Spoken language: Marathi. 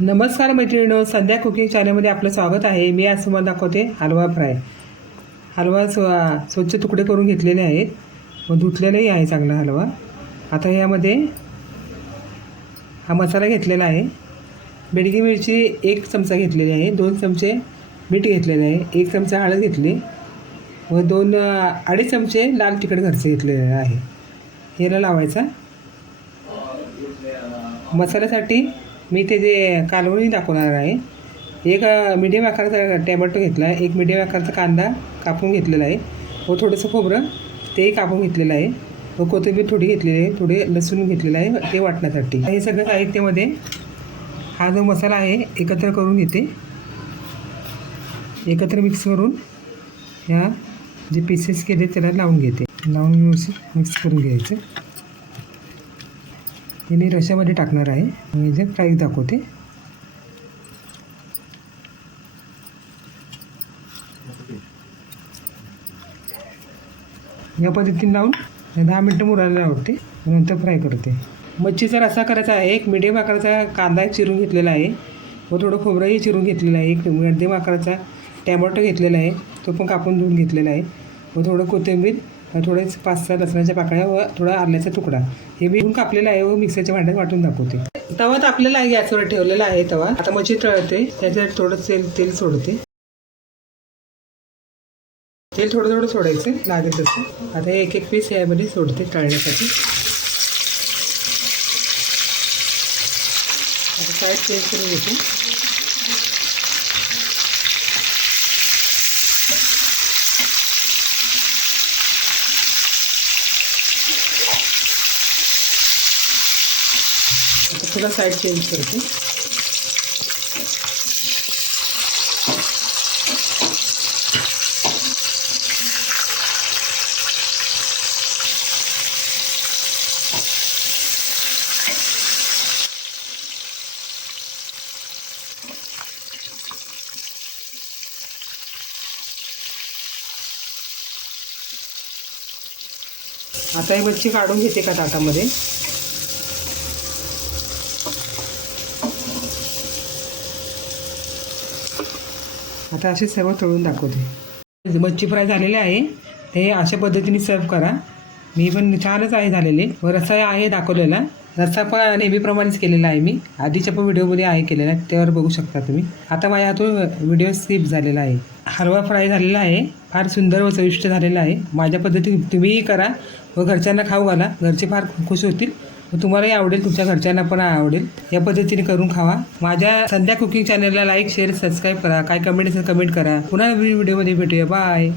नमस्कार मैत्रिणींनो, संध्या कुकिंग चॅनलमध्ये आपलं स्वागत आहे। मी आज तुम्हाला दाखवते हलवा फ्राय। हलवा स्वच्छ तुकडे करून घेतलेले आहेत व धुतलेलाही आहे चांगला हलवा। आता यामध्ये हा मसाला घेतलेला आहे। बेडगी मिरची 1 चमचा घेतलेली आहे, 2 चमचे मीठ घेतलेले आहे, 1 चमचा हळद घेतली व 2-2.5 चमचे लाल तिखट घरचे घेतलेले आहे। याला लावायचा। मसाल्यासाठी मी ते जे कालवणी दाखवणार आहे। एक मीडियम आकाराचा टोमॅटो घेतला आहे, एक मीडियम आकाराचा कांदा कापून घेतलेला आहे व थोडंसं खोबरं तेही कापून घेतलेलं आहे व कोथिंबीर थोडी घेतलेली आहे, थोडे लसूण घेतलेलं आहे ते वाटण्यासाठी। हे सगळं साहित्यामध्ये हा जो मसाला आहे एकत्र करून घेते। एकत्र मिक्स करून ह्या जे पीसेस केले त्याला लावून घेते। लावून व्यवस्थित मिक्स करून घ्यायचं। हे मी रश्यामध्ये टाकणार आहे। मी जे फ्राय दाखवते। या पद्धतीने लावून 10 मिनटं मुरायला लावते, नंतर फ्राय करते। मच्छीचा रस्सा करायचा आहे। एक मिडियम आकाराचा कांदा चिरून घेतलेला आहे व थोडं खोबरंही चिरून घेतलेलं आहे। एक मध्यम आकाराचा टोमॅटो घेतलेला आहे, तो पण कापून धुवून घेतलेला आहे व थोडं कोथिंबीर, थोडे 5-6 लसणाच्या पाकळ्या व थोडा आल्याचा तुकडा हे मी कापलेला आहे व मिक्सरच्या भांड्यात वाटून दाखवते। तवा तापलेला आहे, गॅसवर ठेवलेला आहे तवा। आता मच्छी तळते, त्याच्यात थोडं तेल सोडते। तेल थोडं सोडायचं लागेल तसं। आता एक पीस यामध्ये सोडते तळण्यासाठी। आता साईड चेंज करून घेते। थोड़ा साइड चेंज करते। आता ही मच्छी काढून घेते का ताटामध्ये। आता असे सर्व तळून दाखवते। मच्छी फ्राय झालेले आहे, हे अशा पद्धतीने सर्व करा। मी पण छानच आहे झालेले व रस्सा आहे दाखवलेला। रस्सा पण नेहमीप्रमाणेच केलेला आहे, मी आधीच्या पण व्हिडिओमध्ये आहे केलेला, त्यावर बघू शकता तुम्ही। आता माझ्या हातून व्हिडिओ स्किप झालेला आहे। हलवा फ्राय झालेला आहे, फार सुंदर व चविष्ट झालेला आहे। माझ्या पद्धतीने तुम्हीही करा व घरच्यांना खाऊ घाला, घरचे फार खुश होतील व तुम्हालाही आवडेल, तुमच्या घरच्यांना पण आवडेल। या पद्धतीने करून खावा। माझ्या संध्या कुकिंग चॅनलला लाईक, शेअर, सबस्क्राईब करा। काय कमेंट असेल कमेंट करा। पुन्हा व्हिडिओमध्ये भेटूया। बाय।